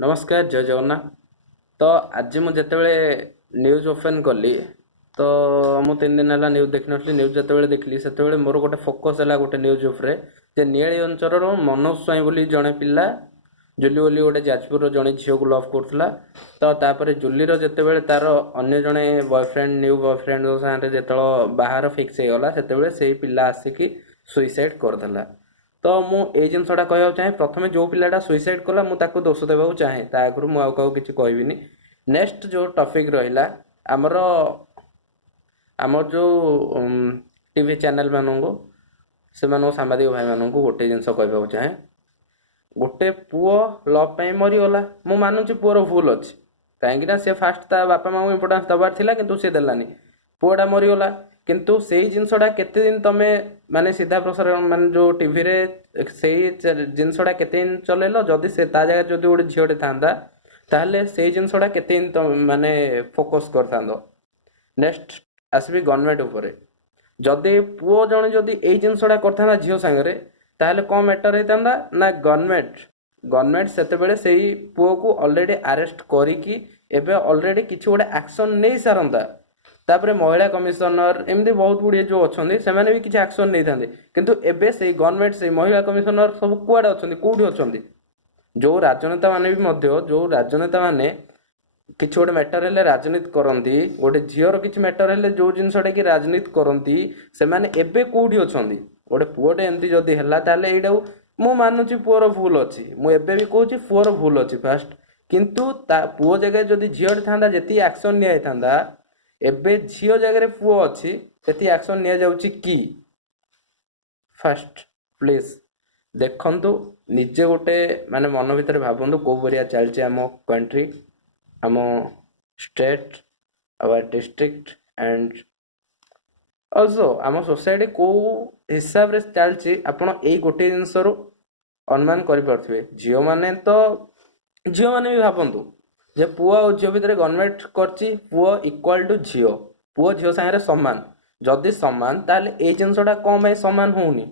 नमस्कार जय जगन्नाथ। तो आज मुझे जितेबाला न्यूज ओपन कली तो मु 3 दिन है न्यूज देख नी न्यूज जितेबाला देखली से मोर गोटे फोकस है गोटे न्यूज उपरे जे नियाली अंचल मनोज स्वाई बोली जड़े पिला जुली बोली गोटे जाजपुर जड़े झील को लव करुला। तो तापर जुलीर जितेबाला तार अन्य जड़े बॉयफ्रेंड न्यू बॉयफ्रेंड साथ जो बाहर फिक्स हो गला से पिला आसिकी सुइसाइड करदेला। तो मु ए जिनसटा कहवा चाहे प्रथम जो पिलाटा सुइसाइड कला मुझे दोष देवा चाहे ता आगु मुझे कहबिनी। नेक्स्ट जो टॉपिक रहा आमर आमर जो टीवी चैनल मानू से सांबादिक भाई मानू गोटे जिनस कहवा चाहे गोटे पुओ लव पाई मरीगला मु मानुची पुअर भूल अच्छी कहीं सी फास्ट ता बापा माँ को इंपोर्टान्स दबार थिला किंतु सी देलानी पुओटा मरीगला किंतु से जिनसटा केते दिन तमे माने सीधा प्रसारण माने जो टीवी रे से जिनसटा केते दिन चलेलो जदि से ता जगह जदि गोटे झीलटे था ताहले से जिनसटा केते दिन माने फोकस करथांदो। नेक्स्ट आसबी गवर्नमेंट उपरे जदि पुओ जणे जदि एई जिनसटा करथांदा झील सांगरे ताहले कौन मैटर होता ना गवर्नमेंट सेतेबेले सेई पुओ को ऑलरेडी अरेस्ट करिकी एबे ऑलरेडी किछि गोटे एक्शन नै सारंता। तापरे महिला कमिशनर एमती बहुत गुड़िए जो अच्छा से भी किसी एक्शन नहीं था किंतु एबे से गवर्नमेंट से महिला कमिशनर सब कुआडे अच्छा कौटी अच्छा जो राजनेता माने भी मध्य जो राजनेता माने किसी गोटे मैटर हेले राजनीति करती गोटे झीर किसी मैटर हेले जो जिनसटा कि राजनीति करती से माने एबे कौटी अच्छा गोटे पुओटे एमती जदि है ताहले एटा मु मानुची पुअर भूल अच्छी मुझे भी कहूँ पुअर भूल अच्छी फास्ट किंतु पुओ जगह जदि झील था जी एक्शन नि एबे झील जगह पुओ अच्छी से एक्शन नि जाउची कि फास्ट प्लीज देखंतु निजे गोटे माने मन भितर भाबंतु को बरिया चलचे आम कंट्री आम state our district and also आम सोसाइटी को हिसाब रे चलची आपण एई गोटे जिनस अनुमान करि परथिबे। झील माने भी भाबंतु जे पुओ और झील भितर गवर्नमेंट करची पुओ इक्वल टू झील पुओ झील सागे समान जदि समान ताले ए जिनसटा कौन भाई समान होनी